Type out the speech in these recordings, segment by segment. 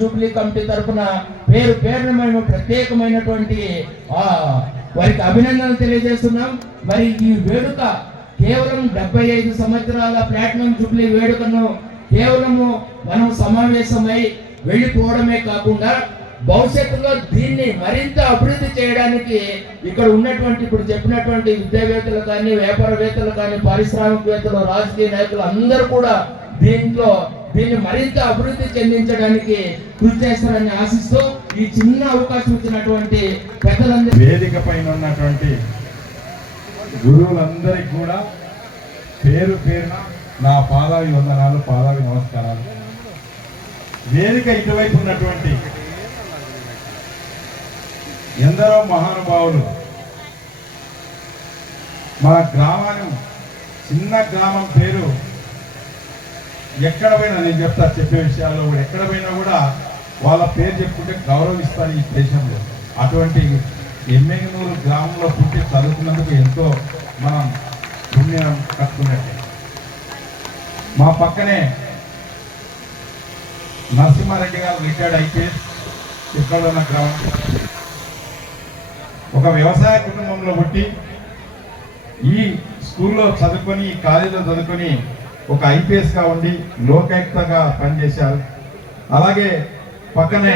Jubilee committee తరఫున పేరు పేరున మేము ప్రత్యేకమైనటువంటి వారికి అభినందనలు తెలియజేస్తున్నాం. మరి ఈ వేడుక కేవలం డెబ్బై ఐదు సంవత్సరాల ప్లాటినం జూబ్లీ వేడుకను కేవలము మనం సమావేశమై వెళ్ళిపోవడమే కాకుండా భవిష్యత్తులో దీన్ని మరింత అభివృద్ధి చేయడానికి ఇక్కడ ఉన్నటువంటి ఇప్పుడు చెప్పినటువంటి విద్యావేత్తలు కానీ వ్యాపారవేత్తలు కానీ పారిశ్రామికవేత్తలు రాజకీయ నాయకులు అందరూ కూడా దీంట్లో దీన్ని మరింత అభివృద్ధి చెందించడానికి కృషి చేస్తారని ఆశిస్తూ ఈ చిన్న అవకాశం ఇచ్చినటువంటి పెద్దలందరూ వేదిక పైన ఉన్నటువంటి గురువులందరికీ కూడా పేరు పేరున నా పాదావి వందనాలు పాదావి నమస్కారాలు. వేదిక ఇటువైపు ఉన్నటువంటి ఎందరో మహానుభావులు మా గ్రామాన్ని చిన్న గ్రామం పేరు ఎక్కడ పోయినా నేను చెప్తా చెప్పే విషయాల్లో కూడా ఎక్కడ పోయినా కూడా వాళ్ళ పేరు చెప్పుకుంటే గౌరవిస్తారు ఈ దేశంలో. అటువంటి ఎమ్మెగనూరు గ్రామంలో పుట్టి చదువుకున్నందుకు ఎంతో మనం పుణ్యం కట్టుకున్నట్టే. మా పక్కనే నరసింహారెడ్డి గారు రిటైర్డ్ అయితే ఇక్కడ ఉన్న గ్రామం. ఒక వ్యవసాయ కుటుంబంలో పుట్టి ఈ స్కూల్లో చదువుకొని ఈ కాలేజీలో చదువుకొని ఒక ఐపీఎస్గా ఉండి లోకాయుక్తగా పనిచేశారు. అలాగే పక్కనే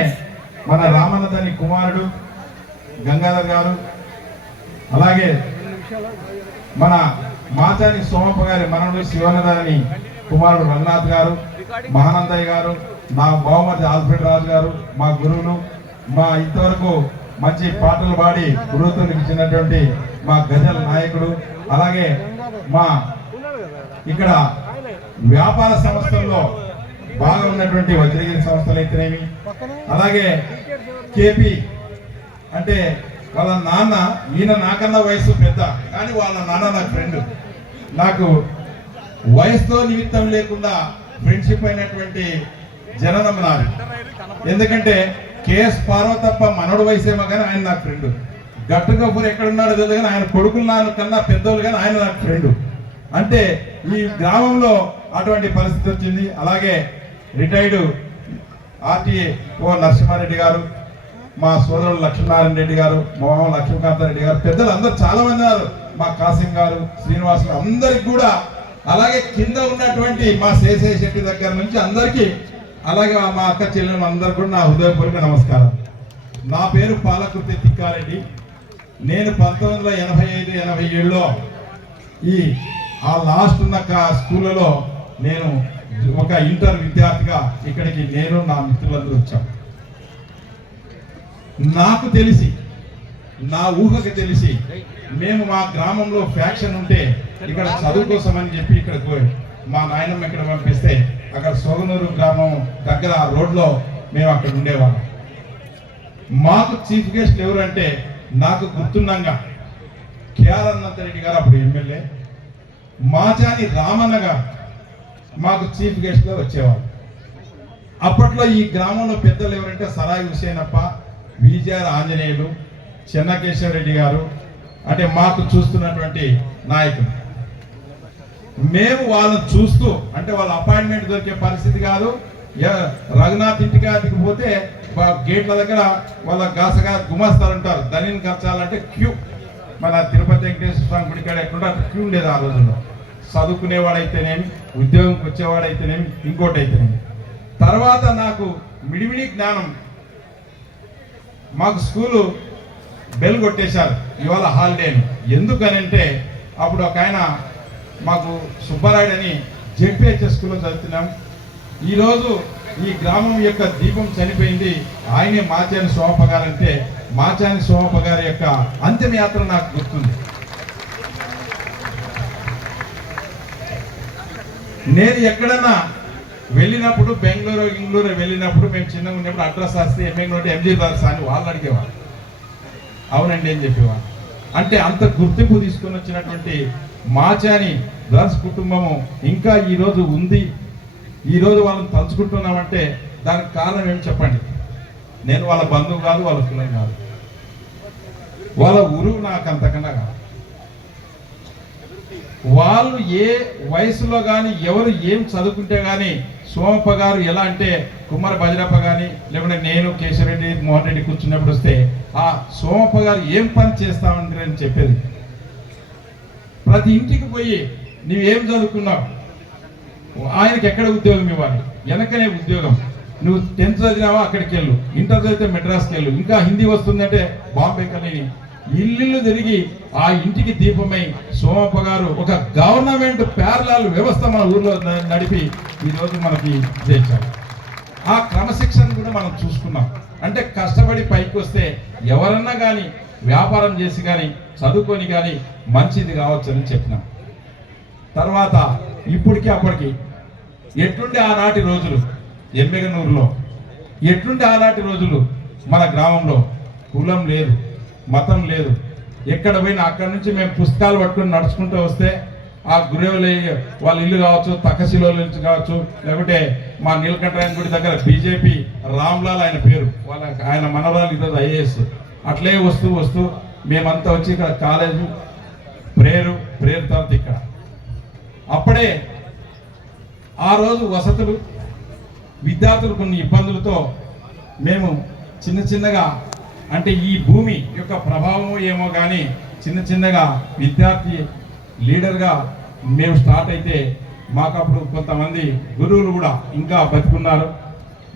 మన రామన్నదని కుమారుడు గంగాధర్ గారు అలాగే మన మాచాని సోమప్ప గారి మనవడు శివనదాని కుమారుడు రంగనాథ్ గారు మహానందయ్య గారు మా బహుమతి ఆల్ఫ్రెడ్ రాజు గారు మా గురువులు మా ఇంతవరకు మంచి పాటలు పాడి గురువుతులకు ఇచ్చినటువంటి మా గజల్ నాయకుడు అలాగే మా ఇక్కడ వ్యాపార సంస్థల్లో బాగా ఉన్నటువంటి వజ్రగిరి సంస్థలు అయితేనేమి? అలాగే కేపీ అంటే వాళ్ళ నాన్న ఈయన నాకన్నా వయసు పెద్ద కానీ వాళ్ళ నాన్న నా ఫ్రెండ్ నాకు వయసుతో నిమిత్తం లేకుండా ఫ్రెండ్షిప్ అయినటువంటి జననం నాది. ఎందుకంటే కేఎస్ పార్వ తప్ప మనోడు వయసేమో కానీ ఆయన నా ఫ్రెండ్ గట్టు కపూర్ ఎక్కడున్నాడో తెలియదు కానీ ఆయన కొడుకులు నాన్న కన్నా పెద్దోళ్ళు కానీ ఆయన నా ఫ్రెండ్ అంటే ఈ గ్రామంలో అటువంటి పరిస్థితి వచ్చింది. అలాగే రిటైర్డు ఆర్టీఏ ఓ నరసింహారెడ్డి గారు మా సోదరుడు లక్ష్మీనారాయణ రెడ్డి గారు మా మామ లక్ష్మీకాంత రెడ్డి గారు పెద్దలు అందరు చాలా మంది ఉన్నారు. మా కాసిం గారు శ్రీనివాస్ గారు అందరికి కూడా. అలాగే కింద ఉన్నటువంటి మా శేషయ్య శెట్టి దగ్గర నుంచి అందరికీ అలాగే మా అక్క చెల్లెలు అందరు కూడా నా హృదయపూర్వక నమస్కారం. నా పేరు పాలకుర్తి తిక్కారెడ్డి. నేను పంతొమ్మిది వందల ఎనభై ఐదు ఎనభై ఏడులో ఈ ఆ లాస్ట్ ఉన్న స్కూళ్ళలో నేను ఒక ఇంటర్ విద్యార్థిగా ఇక్కడికి నేను నా మిత్రులందరూ వచ్చాం. నాకు తెలిసి నా ఊహకు తెలిసి మేము మా గ్రామంలో ఫ్యాక్షన్ ఉంటే ఇక్కడ చదువు కోసం అని చెప్పి ఇక్కడికి మా నాయనమ్మ ఇక్కడ పంపిస్తే అక్కడ సోగనూరు గ్రామం దగ్గర ఆ రోడ్లో మేము అక్కడ ఉండేవాళ్ళం. మాకు చీఫ్ గెస్ట్ ఎవరంటే నాకు గుర్తున్నాగా కేఆర్ అనంత రెడ్డి గారు అప్పుడు ఎమ్మెల్యే. మాచాని రామన్న గారు మాకు చీఫ్ గెస్ట్గా వచ్చేవారు. అప్పట్లో ఈ గ్రామంలో పెద్దలు ఎవరంటే సరాయి హుసేనప్ప విజయర్ ఆంజనేయులు చెన్నకేశ్వర రెడ్డి గారు అంటే మాకు చూస్తున్నటువంటి నాయకులు. మేము వాళ్ళని చూస్తూ అంటే వాళ్ళ అపాయింట్మెంట్ దొరికే పరిస్థితి కాదు. రఘునాథ్ ఇంటికి పోతే గేట్ల దగ్గర వాళ్ళ గాసగా గుమాస్తారు ఉంటారు. ధనిని ఖర్చాలంటే క్యూ. మన తిరుపతి వెంకటేశ్వర స్వామి గుడి కాడ ఎట్లుంటే క్యూ ఉండేది ఆ రోజుల్లో. చదువుకునేవాడైతేనేమి ఉద్యోగంకి వచ్చేవాడైతేనేమి ఇంకోటి అయితేనేమి తర్వాత నాకు మిడిమిడి జ్ఞానం. మాకు స్కూలు బెల్ కొట్టేశారు ఇవాళ హాలిడేని ఎందుకనంటే అప్పుడు ఒక ఆయన మాకు సుబ్బారాయుడు అని జెడ్పిహెచ్ఎస్ స్కూల్లో చదువుతున్నాం. ఈరోజు ఈ గ్రామం యొక్క దీపం చనిపోయింది. ఆయనే మాచాని శోభగాలంటే మాచాని సోమప్ప గారి యొక్క అంత్యమయాత్ర నాకు గుర్తుంది. నేను ఎక్కడన్నా వెళ్ళినప్పుడు బెంగళూరు ఇంగళూరు వెళ్ళినప్పుడు మేము చిన్నగా ఉన్నప్పుడు అడ్రస్ రాస్తే ఎమ్మెల్యే ఎంజీ దాస్ అని వాళ్ళు అడిగేవారు. అవునండి అని చెప్పేవారు. అంటే అంత గుర్తింపు తీసుకొని వచ్చినటువంటి మాచాని బ్రదర్స్ కుటుంబము ఇంకా ఈరోజు ఉంది. ఈరోజు వాళ్ళని తలుచుకుంటున్నామంటే దానికి కారణం ఏం చెప్పండి? నేను వాళ్ళ బంధువు కాదు వాళ్ళ కులం కాదు. వాళ్ళ ఊరు నాకు అంతకన్నా కాదు. వాళ్ళు ఏ వయసులో కానీ ఎవరు ఏం చదువుకుంటే కానీ సోమప్ప గారు ఎలా అంటే కుమార్ భజరప్ప కానీ లేకుంటే నేను కేశవరెడ్డి మోహన్ రెడ్డి కూర్చున్నప్పుడు వస్తే ఆ సోమప్ప గారు ఏం పని చేస్తామని అని చెప్పేది. ప్రతి ఇంటికి పోయి నువ్వేం చదువుకున్నావు? ఆయనకి ఎక్కడ ఉద్యోగం ఇవ్వాలి? వెనకనే ఉద్యోగం. నువ్వు టెన్త్ చదివినావా? అక్కడికి వెళ్ళు. ఇంటర్ చదివితే మెడ్రాస్కి వెళ్ళు. ఇంకా హిందీ వస్తుందంటే బాంబే కలిని ఇల్లు తిరిగి ఆ ఇంటికి దీపమై సోమప్ప గారు ఒక గవర్నమెంట్ ప్యారలాల్ వ్యవస్థ మన ఊర్లో నడిపి ఈరోజు మనకి చేశారు ఆ క్రమశిక్షణ కూడా మనం చూసుకున్నాం. అంటే కష్టపడి పైకి వస్తే ఎవరన్నా కానీ వ్యాపారం చేసి కానీ చదువుకొని కానీ మంచిది కావచ్చని చెప్పినాం. తర్వాత ఇప్పటికి అప్పటికి ఎట్లుండే ఆనాటి రోజులు? ఎమ్మెగనూరులో. ఎట్లుండే ఆనాటి రోజులు మన గ్రామంలో. కులం లేదు మతం లేదు. ఎక్కడ పోయినా అక్కడి నుంచి మేము పుస్తకాలు పట్టుకొని నడుచుకుంటూ వస్తే ఆ గురువులు వాళ్ళ ఇల్లు కావచ్చు తక్కశిలో నుంచి కావచ్చు లేకుంటే మా నీలకంఠరాయన గుడి దగ్గర బీజేపీ రామ్లాల్ ఆయన పేరు. వాళ్ళ ఆయన మనవరాలు ఈరోజు ఐఏఎస్. అట్లే వస్తూ వస్తూ మేమంతా వచ్చి ఇక్కడ కాలేజు ప్రేయరు ప్రేరు తర్వాత ఇక్కడ. అప్పుడే ఆ రోజు వసతులు విద్యార్థులు కొన్ని ఇబ్బందులతో మేము చిన్న చిన్నగా అంటే ఈ భూమి యొక్క ప్రభావము ఏమో కానీ చిన్న చిన్నగా విద్యార్థి లీడర్గా మేము స్టార్ట్ అయితే మాకు అప్పుడు కొంతమంది గురువులు కూడా ఇంకా బతుకున్నారు.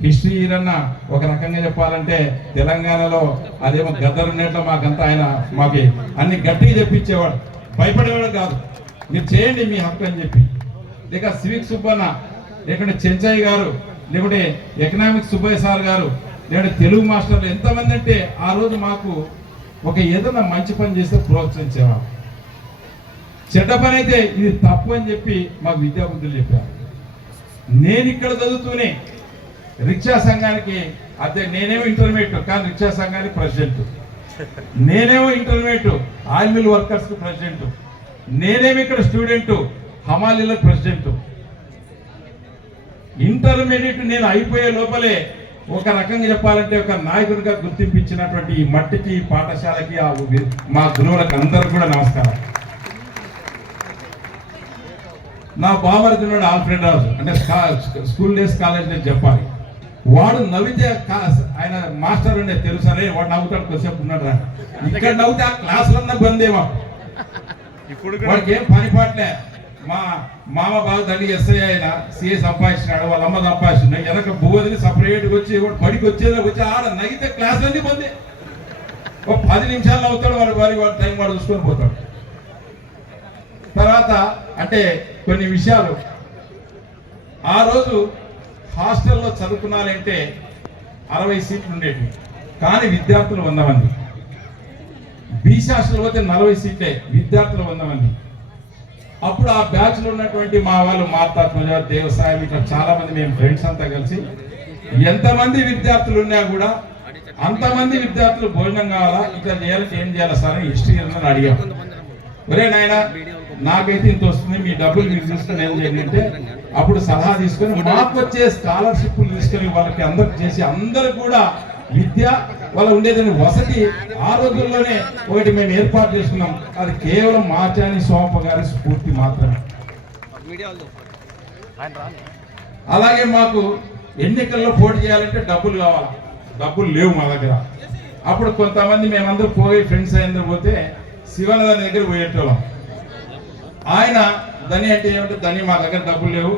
హిస్టరీ అన్న ఒక రకంగా చెప్పాలంటే తెలంగాణలో అదేమో గద్దరు ఉన్నట్లు మాకంతా ఆయన మాకి అన్ని గట్టిగా చెప్పించేవాడు. భయపడేవాడు కాదు. మీరు చేయండి మీ హక్కు అని చెప్పి. లేక సివిక్ సుబ్బన్న లేకుంటే చెంచయ్య గారు లేకుంటే ఎకనామిక్స్ సుబ్బయ్య సార్ గారు లేకుంటే తెలుగు మాస్టర్లు ఎంతమంది అంటే ఆ రోజు మాకు ఒక ఏదైనా మంచి పని చేస్తే ప్రోత్సహించేవారు. చెడ్డ పని అయితే ఇది తప్పు అని చెప్పి మాకు విద్యాబుద్ధులు చెప్పారు. నేను ఇక్కడ చదువుతూనే రిక్షా సంఘానికి అదే నేనేమో ఇంటర్మీడియట్ కానీ రిక్షా సంఘానికి ప్రెసిడెంట్. నేనేమో ఇంటర్మీడియట్ ఆయిల్ మిల్ వర్కర్స్కి ప్రెసిడెంట్. నేనేమి ఇక్కడ స్టూడెంట్ హమాలీలకు ప్రెసిడెంట్. ఇంటర్మీడియట్ నేను అయిపోయే లోపలే ఒక రకంగా చెప్పాలంటే ఒక నాయకుడిగా గుర్తింపించినటువంటి ఈ మట్టికి పాఠశాలకి ఆ మా గురువులకు అందరికి కూడా నమస్కారం. నా బావరిదినాడు ఆల్ఫ్రెడ్ రాజు. అంటే స్కా- స్కూల్ డేస్ కాలేజ్ నేను చెప్పాలి. వాడు నవ్వితే ఆయన మాస్టర్ ఉండే తెలుసరే వాడు నవ్వుతాడు కొద్దిసేపు ఉన్నాడు రా. ఇక్కడ నవ్వుతే ఆ క్లాసులన్నా బందేమో. ఇప్పుడు వాడికి ఏం పని పాటలే మా మామ బాగా దండి ఎస్ఐ ఆయన సీఏ సంపాదించినాడు వాళ్ళ అమ్మ సంపాదించినాడు వెనక భూవదిని సపరేట్ వచ్చి బడికి పడికి వచ్చి ఆడ నగితే క్లాస్ అన్ని పొంది ఒక పది నిమిషాలు అవుతాడు వాడు వారి వాడు టైం వాడు చూసుకొని పోతాడు. తర్వాత అంటే కొన్ని విషయాలు. ఆ రోజు హాస్టల్లో చదువుకున్నారంటే అరవై సీట్లు ఉండేవి కానీ విద్యార్థులు వంద మంది. బీసీ హాస్టల్ పోతే నలభై సీట్లే విద్యార్థులు వంద మంది. అప్పుడు ఆ బ్యాచ్లో ఉన్నటువంటి మా వాళ్ళు మార్తాత్మజ దేవసాయం ఇట్లా చాలా మంది మేము ఫ్రెండ్స్ అంతా కలిసి ఎంతమంది విద్యార్థులు ఉన్నా కూడా అంతమంది విద్యార్థులు భోజనం కావాలా? ఇట్లా చేయాలంటే ఏం చేయాలి సార్ అని హిస్టరీ అని అడిగాం. ఒరే నాయన నాకైతే ఇంత వస్తుంది మీ డబ్బులు మీరు తీసుకుని ఏం చేయండి అంటే అప్పుడు సలహా తీసుకొని మాకు వచ్చే స్కాలర్షిప్లు తీసుకొని వాళ్ళకి అందరికి చేసి అందరూ కూడా విద్య వాళ్ళ ఉండేదని వసతి ఆ రోజుల్లోనే ఒకటి మేము ఏర్పాటు చేసుకున్నాం. అది కేవలం మాచాని సోమప్ప గారి స్ఫూర్తి మాత్రమే. అలాగే మాకు ఎన్నికల్లో పోటీ చేయాలంటే డబ్బులు కావాలి. డబ్బులు లేవు మా దగ్గర. అప్పుడు కొంతమంది మేమందరూ పోయి ఫ్రెండ్స్ అందరూ పోతే శివన దాని దగ్గర పోయేటోళ్ళం. ఆయన ధని అంటే ఏమంటే ధని మా దగ్గర డబ్బులు లేవు.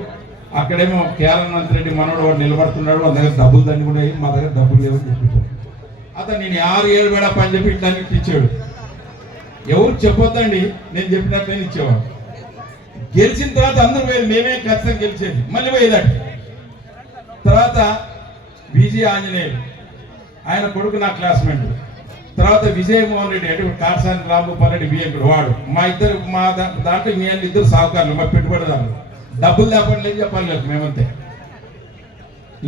అక్కడేమో కేరళనాథ్ రెడ్డి మనోడు వాడు నిలబడుతున్నాడు. వాళ్ళ దగ్గర డబ్బులు దండి కూడా మా దగ్గర డబ్బులు లేవు అని అతను నేను ఆరు ఏడు వేడ పని చెప్పి ఇట్లా ఇచ్చాడు ఎవరు చెప్పొద్దండి నేను చెప్పినట్లే ఇచ్చేవాడు. గెలిచిన తర్వాత అందరూ పోయేది మేమే ఖచ్చితంగా గెలిచేది. మళ్ళీ పోయేదండి తర్వాత విజయ ఆంజనేయులు. ఆయన కొడుకు నా క్లాస్మేట్. తర్వాత విజయమోహన్ రెడ్డి అంటే కాటసాని రాంగోపాల్ రెడ్డి బియ్యంకుడు వాడు. మా ఇద్దరు మా దాంట్లో మీ అన్ని ఇద్దరు సహకారులు మా పెట్టుబడిదారులు డబ్బులు లేపండి లేదు చెప్పాలి లేదు మేమంతే.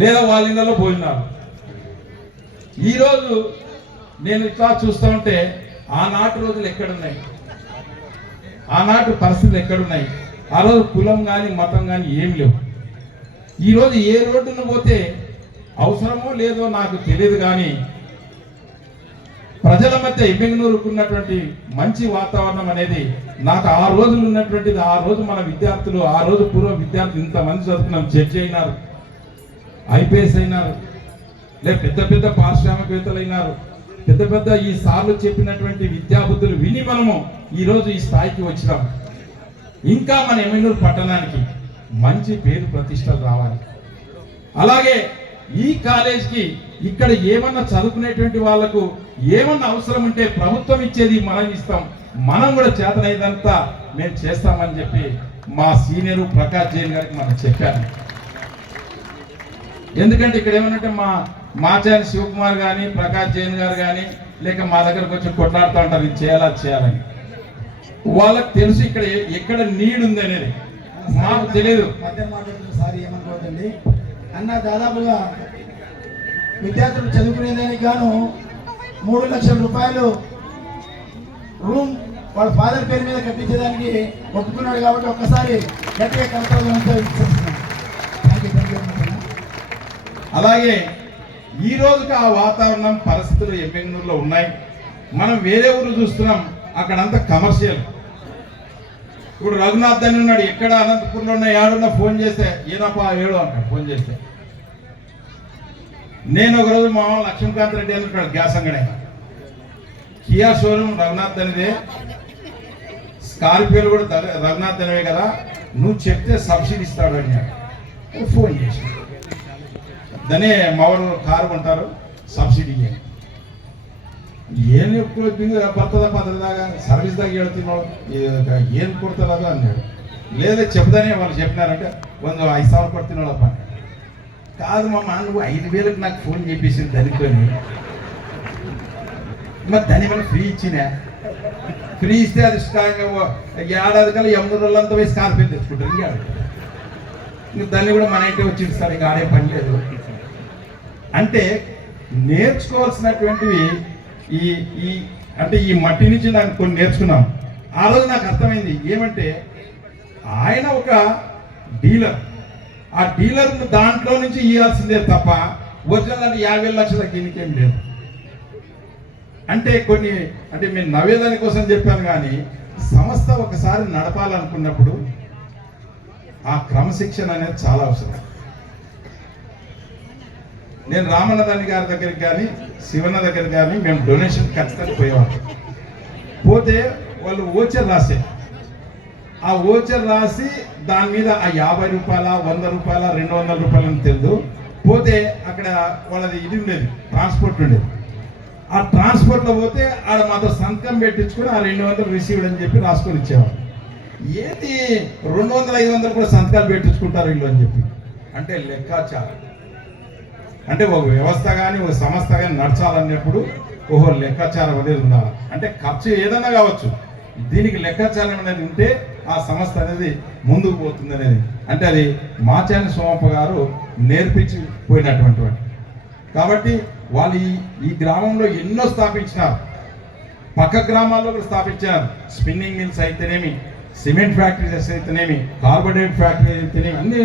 లేదా వాళ్ళ ఇళ్ళలో భోజనాలు. ఈరోజు నేను ఇట్లా చూస్తూ ఉంటే ఆనాటి రోజులు ఎక్కడున్నాయి? ఆనాటి పరిస్థితులు ఎక్కడున్నాయి? ఆ రోజు కులం కానీ మతం కానీ ఏం లేవు. ఈరోజు ఏ రోడ్డున పోతే అవసరమో లేదో నాకు తెలియదు కానీ ప్రజల మధ్య ఎమ్మెగనూరుకు ఉన్నటువంటి మంచి వాతావరణం అనేది నాకు ఆ రోజులు ఉన్నటువంటిది. ఆ రోజు మన విద్యార్థులు ఆ రోజు పూర్వ విద్యార్థులు ఇంతమంది చదువుకున్నాం. జడ్జి అయినారు ఐపీఎస్ అయినారు. లేదు పెద్ద పెద్ద పారిశ్రామికవేత్తలు అయినారు పెద్ద పెద్ద ఈ సార్లు చెప్పినటువంటి విద్యాబుద్ధులు విని మనము ఈరోజు ఈ స్థాయికి వచ్చినాం. ఇంకా మన ఎమ్మెల్యూరు పట్టణానికి మంచి పేరు ప్రతిష్టలు రావాలి. అలాగే ఈ కాలేజ్కి ఇక్కడ ఏమన్నా చదువుకునేటువంటి వాళ్ళకు ఏమన్నా అవసరం ఉంటే ప్రభుత్వం ఇచ్చేది మనం ఇస్తాం. మనం కూడా చేతనైదంతా మేము చేస్తామని చెప్పి మా సీనియర్ ప్రకాష్ జైన్ గారికి మనం చెప్పాను. ఎందుకంటే ఇక్కడ ఏమనంటే మా మాచారి శివకుమార్ కానీ ప్రకాష్ జైన్ గారు కానీ లేక మా దగ్గరకు వచ్చి కొట్లాడుతూ ఉంటారు ఇది చేయాలా చేయాలని వాళ్ళకి తెలుసు ఇక్కడ ఎక్కడ నీడ్ ఉంది అనేది. మాకు తెలియదు మధ్య మాట్లాడుతున్న సారి ఏమనుకోవద్దండి. అన్న దాదాపుగా విద్యార్థులు చదువుకునేదానికి గాను మూడు లక్షల రూపాయలు రూమ్ వాళ్ళ ఫాదర్ పేరు మీద కట్టించేదానికి ఒప్పుకున్నాడు కాబట్టి ఒక్కసారి గట్టిగా collector thank you thank you అలాగే ఈ రోజుకి ఆ వాతావరణం పరిస్థితులు ఎమ్మెగనూరులో ఉన్నాయి. మనం వేరే ఊరు చూస్తున్నాం. అక్కడంతా కమర్షియల్. ఇప్పుడు రఘునాథ్ అని ఉన్నాడు. ఎక్కడ అనంతపురంలో ఉన్న ఏడున్నా ఫోన్ చేస్తే ఈయనప్ప ఏడు అంటాడు ఫోన్ చేస్తే. నేను ఒక రోజు మా లక్ష్మీకాంత్ రెడ్డి అని ఇక్కడ గ్యాస్ అంగడి కియా షోరూమ్ రఘునాథ్ అనిదే. స్కార్పియోలు కూడా రఘునాథ్ అనివే కదా. నువ్వు చెప్తే సబ్సిడీ ఇస్తాడు అన్నాడు. ఫోన్ చేశాడు. దాన్ని మా వాళ్ళు కారు కొంటారు సబ్సిడీ ఏం ಇಟ್ಕೊಳ್ತೀನಿ ಬರ್ತದ ಅದ್ರದಾಗ సర్వీస్ దాకా ನೋಡು ఏం ಕೊಡ್ತಾರದ అన్నాడు. లేదా చెప్తానే వాళ్ళు చెప్పినారంటే కొంచెం ఐదు సార్లు పడుతున్నాడు అప్ప. కాదు మా మా నువ్వు ఐదు వేలకు నాకు ఫోన్ చేసేసింది దానికొని మరి దాని వల్ల ఫ్రీ ఇచ్చిన? ఫ్రీ ఇస్తే అది ఏడాది కల్లా ఎనిమిది రోజులంతా వేసి స్కార్పియన్ తెచ్చుకుంటారు ఇంకా దాన్ని కూడా మన ఇంటే వచ్చింది సార్ ఇంకా ఆడే పని లేదు. అంటే నేర్చుకోవాల్సినటువంటివి ఈ ఈ అంటే ఈ మట్టి నుంచి నాకు కొన్ని నేర్చుకున్నాం. ఆ రోజు నాకు అర్థమైంది ఏమంటే ఆయన ఒక డీలర్. ఆ డీలర్ దాంట్లో నుంచి ఇవ్వాల్సిందే తప్ప ఒరిజినల్ అంటే యాభై లక్షల దీనికేం లేదు. అంటే కొన్ని అంటే మేము నవ్వేదాని కోసం చెప్పాను కానీ సంస్థ ఒకసారి నడపాలనుకున్నప్పుడు ఆ క్రమశిక్షణ అనేది చాలా అవసరం. నేను రామన్నదాని గారి దగ్గరికి కానీ శివన్న దగ్గరికి కానీ మేము డొనేషన్ ఖచ్చితంగా పోయేవాళ్ళం. పోతే వాళ్ళు ఓచర్ రాసే ఆ ఓచర్ రాసి దాని మీద ఆ యాభై రూపాయల వంద రూపాయల రెండు వందల రూపాయలు అని తెలియదు. పోతే అక్కడ వాళ్ళది ఇది ఉండేది ట్రాన్స్పోర్ట్ ఉండేది. ఆ ట్రాన్స్పోర్ట్లో పోతే ఆడ మాతో సంతకం పెట్టించుకొని ఆ రెండు వందలు రిసీవ్డ్ అని చెప్పి రాసుకొని ఇచ్చేవాళ్ళు. ఏంటి రెండు వందల ఐదు వందలు కూడా సంతకాలు పెట్టించుకుంటారు వీళ్ళు అని చెప్పి? అంటే లెక్కాచారం. అంటే ఒక వ్యవస్థ కానీ ఒక సంస్థ కానీ నడచాలన్నప్పుడు ఓహో లెక్కాచారం అనేది ఉండాలి. అంటే ఖర్చు ఏదైనా కావచ్చు. దీనికి లెక్కాచారం అనేది ఉంటే ఆ సంస్థ అనేది ముందుకు పోతుంది అనేది. అంటే అది మాచాని సోమప్ప గారు నేర్పించి పోయినటువంటి వాడు. కాబట్టి వాళ్ళు ఈ ఈ గ్రామంలో ఎన్నో స్థాపించినారు. పక్క గ్రామాల్లో కూడా స్థాపించారు. స్పిన్నింగ్ మిల్స్ అయితేనేమి సిమెంట్ ఫ్యాక్టరీస్ అయితేనేమి కార్బోనేట్ ఫ్యాక్టరీ అయితేనేమి అన్ని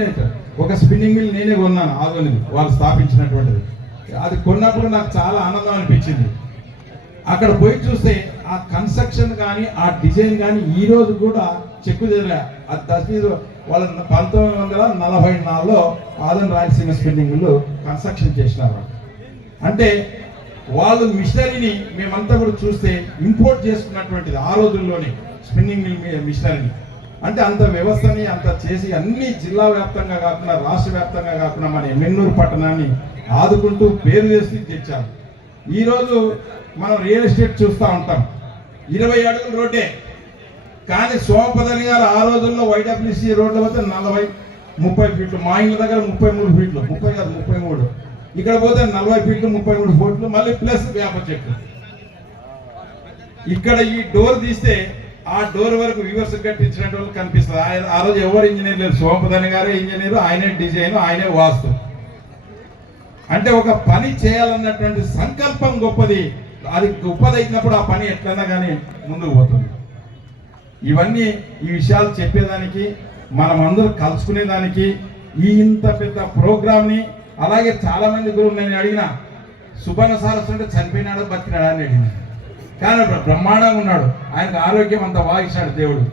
ఒక స్పిన్నింగ్ మిల్ నేనే కొన్నాను ఆధునిది వాళ్ళు స్థాపించినటువంటిది. అది కొన్నప్పుడు నాకు చాలా ఆనందం అనిపించింది. అక్కడ పోయి చూస్తే ఆ కన్స్ట్రక్షన్ కానీ ఆ డిజైన్ కానీ ఈ రోజు కూడా చెక్కు చెదరా. ఆ తస్వీర్ వాళ్ళ పంతొమ్మిది వందల నలభై నాలుగులో ఆదం రాయలసీమ స్పిన్నింగ్లు కన్స్ట్రక్షన్ చేసినారు. అంటే వాళ్ళు మిషనరీని మేమంతా కూడా చూస్తే ఇంపోర్ట్ చేసుకున్నటువంటిది ఆ రోజుల్లోనే స్పిన్నింగ్ మిల్ మిషనరీని. అంటే అంత వ్యవస్థని అంత చేసి అన్ని జిల్లా వ్యాప్తంగా కాకుండా రాష్ట్ర వ్యాప్తంగా కాకుండా మన ఎమ్మెన్నూరు పట్టణాన్ని ఆదుకుంటూ పేరు చేసి తెచ్చారు. ఈరోజు మనం రియల్ ఎస్టేట్ చూస్తూ ఉంటాం. ఇరవై అడుగుల రోడ్డే. కానీ సోమపదని గారు ఆ రోజుల్లో వైడబ్ల్యూసీ రోడ్ల పోతే నలభై ముప్పై ఫీట్లు మా ఇంటి దగ్గర ముప్పై మూడు ఫీట్లు ముప్పై కాదు ముప్పై మూడు. ఇక్కడ పోతే నలభై ఫీట్లు ముప్పై మూడు ఫీట్లు మళ్ళీ ప్లస్ వేప చెట్లు ఇక్కడ ఈ డోర్ తీస్తే ఆ డోర్ వరకు వ్యూవర్స్ కట్టించినట్టు వాళ్ళు కనిపిస్తుంది. ఆయన ఆ రోజు ఎవరు ఇంజనీర్ లేరు? సోమపదని గారే ఇంజనీరు ఆయనే డిజైన్ ఆయనే వాస్తు. అంటే ఒక పని చేయాలన్నటువంటి సంకల్పం గొప్పది. అది గొప్పదైనప్పుడు ఆ పని ఎట్లయినా కానీ ముందుకు పోతుంది. ఇవన్నీ ఈ విషయాలు చెప్పేదానికి మనం అందరూ కలుసుకునేదానికి ఈ ఇంత పెద్ద ప్రోగ్రామ్ని అలాగే చాలామంది గురువు నేను అడిగిన సుబర్ణ సారస్ అంటే చనిపోయినాడు? బతికినాడా? అని అడిగినా. కానీ బ్రహ్మాండంగా ఉన్నాడు. ఆయనకు ఆరోగ్యం అంత వాయిస్తాడు దేవుడు.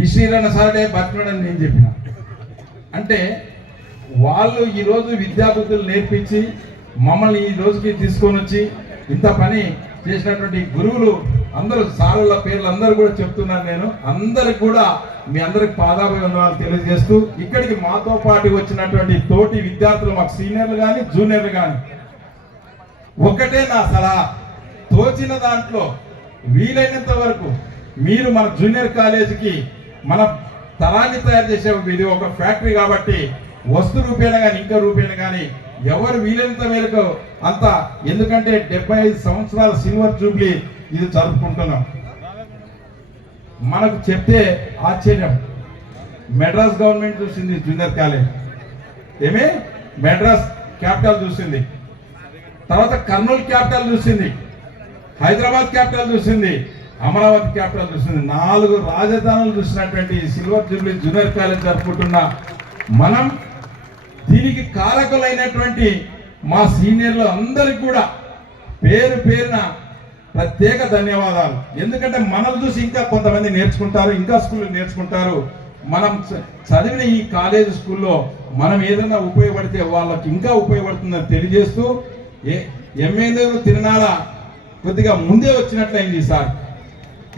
ఈ సరే బతికినాడని నేను చెప్పిన. అంటే వాళ్ళు ఈరోజు విద్యాబుద్ధులు నేర్పించి మమ్మల్ని ఈ రోజుకి తీసుకొని వచ్చి ఇంత పని చేసినటువంటి గురువులు అందరూ సారుల పేర్లు అందరూ కూడా చెప్తున్నాను నేను. అందరికి కూడా మీ అందరికి పాదాభివందనాలు తెలియజేస్తూ ఇక్కడికి మాతో పాటు వచ్చినటువంటి తోటి విద్యార్థులు మాకు సీనియర్లు కానీ జూనియర్లు కానీ ఒకటే నా సలహా. తోచిన దాంట్లో వీలైనంత వరకు మీరు మన జూనియర్ కాలేజీకి మన తరాన్ని తయారు చేసే ఇది ఒక ఫ్యాక్టరీ కాబట్టి వస్తు రూపేణా కానీ ఇంకా రూపేణ కానీ ఎవరు వీలైనంత మేరకు అంత ఎందుకంటే డెబ్బై ఐదు సంవత్సరాల సిల్వర్ జూబ్లీ ఇది జరుపుకుంటున్నాం. మనకు చెప్తే ఆశ్చర్యం. మెడ్రాస్ గవర్నమెంట్ చూసింది జూనియర్ కాలేజ్. ఏమి? మెడ్రాస్ క్యాపిటల్ చూసింది. తర్వాత కర్నూలు క్యాపిటల్ చూసింది. హైదరాబాద్ క్యాపిటల్ చూసింది అమరావతి క్యాపిటల్ చూసింది. నాలుగు రాజధానులు చూసినటువంటి సిల్వర్ జూబ్లీ జూనియర్ కాలేజ్ జరుపుకుంటున్న మనం దీనికి కారకులైనటువంటి మా సీనియర్లు అందరికి కూడా పేరు పేరున ప్రత్యేక ధన్యవాదాలు. ఎందుకంటే మనల్ని చూసి ఇంకా కొంతమంది నేర్చుకుంటారు ఇంకా స్కూల్ నేర్చుకుంటారు. మనం చ- చదివిన ఈ కాలేజ్ స్కూల్లో మనం ఏదైనా ఉపయోగపడితే వాళ్ళకి ఇంకా ఉపయోగపడుతుందని తెలియజేస్తూ ఏ ఎంఏనూరు తిరునాళ కొద్దిగా ముందే వచ్చినట్లయింది ఈసారి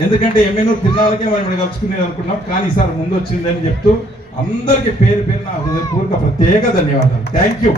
ఎందుకంటే ఎంఏనూరు తిరునాళ్ళకే మనం ఇక్కడ కలుసుకునేది అనుకున్నాం. కానీ ఈసారి ముందు వచ్చిందని చెప్తూ అందరికీ పేరు పేరు నా హృదయపూర్వక ప్రత్యేక ధన్యవాదాలు. Thank you